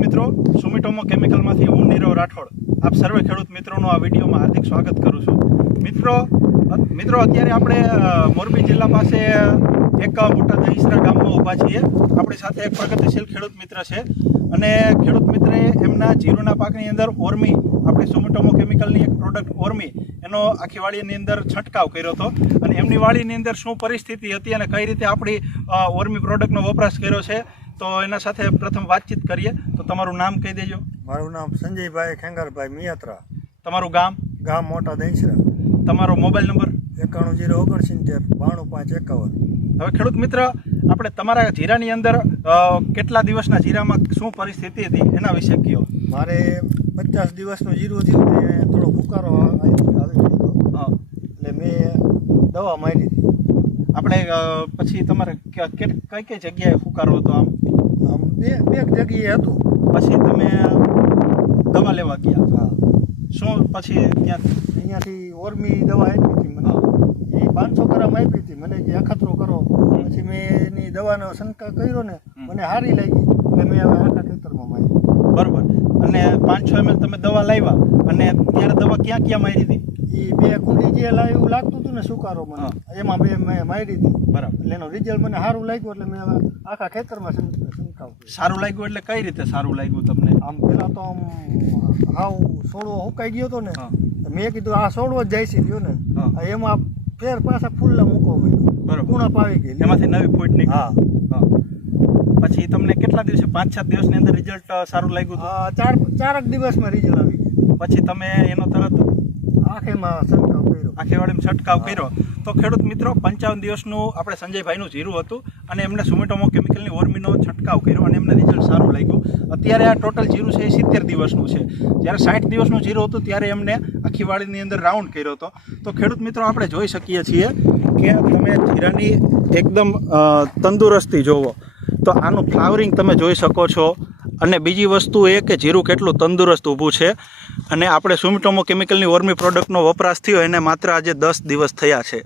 મિત્રો, સુમિટોમો કેમિકલમાંથી હું નીરવ રાઠોડ આપ સર્વે ખેડૂત મિત્રોનું આ વિડીયોમાં હાર્દિક સ્વાગત કરું છું. મિત્રો અત્યારે આપણે મોરબી જિલ્લા પાસે એક મોટા દહીસરા ગામમાં ઊભા છીએ. આપણી સાથે એક પ્રગતિશીલ ખેડૂત મિત્ર છે અને ખેડૂત મિત્રએ એમના જીરુના પાકની અંદર ઓર્મી, આપણી સુમિટોમો કેમિકલની એક પ્રોડક્ટ ઓર્મી, એનો આખી વાડીની અંદર છંટકાવ કર્યો હતો અને એમની વાડીની અંદર શું પરિસ્થિતિ હતી અને કઈ રીતે આપણી ઓર્મી પ્રોડક્ટનો વપરાશ કર્યો છે, તો એના સાથે પ્રથમ વાતચીત કરીએ. તો તમારું નામ કહી દેજો. મારું નામ સંજયભાઈ ખેંગારભાઈ મિયાત્રા. તમારું ગામ? ગામ મોટા દહીસરા. તમારો મોબાઈલ નંબર? 9109695251. હવે ખેડૂત મિત્ર, આપણે તમારા જીરાની અંદર કેટલા દિવસના જીરામાં શું પરિસ્થિતિ હતી એના વિશે કહો. મારે 50 દિવસનું જીરું થયું ને થોડો ફુકારો આવી ગયો એટલે મેં દવા મારી હતી. આપણે પછી તમારે કઈ કઈ જગ્યાએ ફુકારો હતો? આમ બે જગ્યાએ હતું. પછી તમે દવા લેવા ગયા? હા. શું પછી અહીંયાથી ઓર્મી દવા આપી હતી મને. એ 500 ગ્રામ આપી હતી મને કે અખતરો કરો. પછી મેં એની દવાનો છંટકાવ કર્યો ને મને સારી લાગી એટલે મેં હવે આખા ખેતરમાં મારી. બરોબર. અને 500 ml તમે દવા લાવ્યા અને ત્યારે દવા ક્યાં મારી હતી? એ 2 કુંડી જે એવું લાગતું હતું ને સુકારો મને, એમાં મેં મારી હતી. બરાબર. એટલે એનો રિઝલ્ટ મને સારું લાગ્યું એટલે મેં હવે આખા ખેતરમાં છંટકાવ. સારું લાગ્યું એટલે કઈ રીતે સારું લાગ્યું તમને? આમ પહેલાં તો આમ હાવ છોડવો હુકાઈ ગયો હતો ને, મેં કીધું આ છોડવો જ જાય છે ગયો ને, એમાં ફેર પાછા ફૂલના મૂકો મેં. બરોબર. કુણા પાવી ગઈ, એમાંથી નવી ફૂટ નીકળી. હા. પછી તમને કેટલા દિવસે 5-7 દિવસની અંદર રિઝલ્ટ સારું લાગ્યું હતું? 4 દિવસમાં રિઝલ્ટ આવી ગયું. પછી તમે એનો તરત આખેમાં છંટકાવ કર્યો. આખેવાડીમાં છંટકાવ કર્યો. તો ખેડૂત મિત્રો, 55 દિવસનું આપણે સંજયભાઈનું જીરું હતું અને એમને સુમિટોમો કેમિકલની ઓર્મીનો છંટકાવ કર્યો અને એમને રિઝલ્ટ સારું લાગ્યું. અત્યારે આ ટોટલ જીરું છે એ 70 દિવસનું છે. જ્યારે 60 દિવસનું જીરું હતું ત્યારે એમને આખી વાડીની અંદર રાઉન્ડ કર્યો હતો. તો ખેડૂત મિત્રો, આપણે જોઈ શકીએ છીએ કે તમે જીરાની એકદમ તંદુરસ્તી જોવો તો આનું ફ્લાવરિંગ તમે જોઈ શકો છો. અને બીજી વસ્તુ એ કે જીરું કેટલું તંદુરસ્ત ઊભું છે. અને આપણે સુમિટોમો કેમિકલની ઓર્મી પ્રોડક્ટનો વપરાશ થયો એને માત્ર આજે 10 દિવસ થયા છે.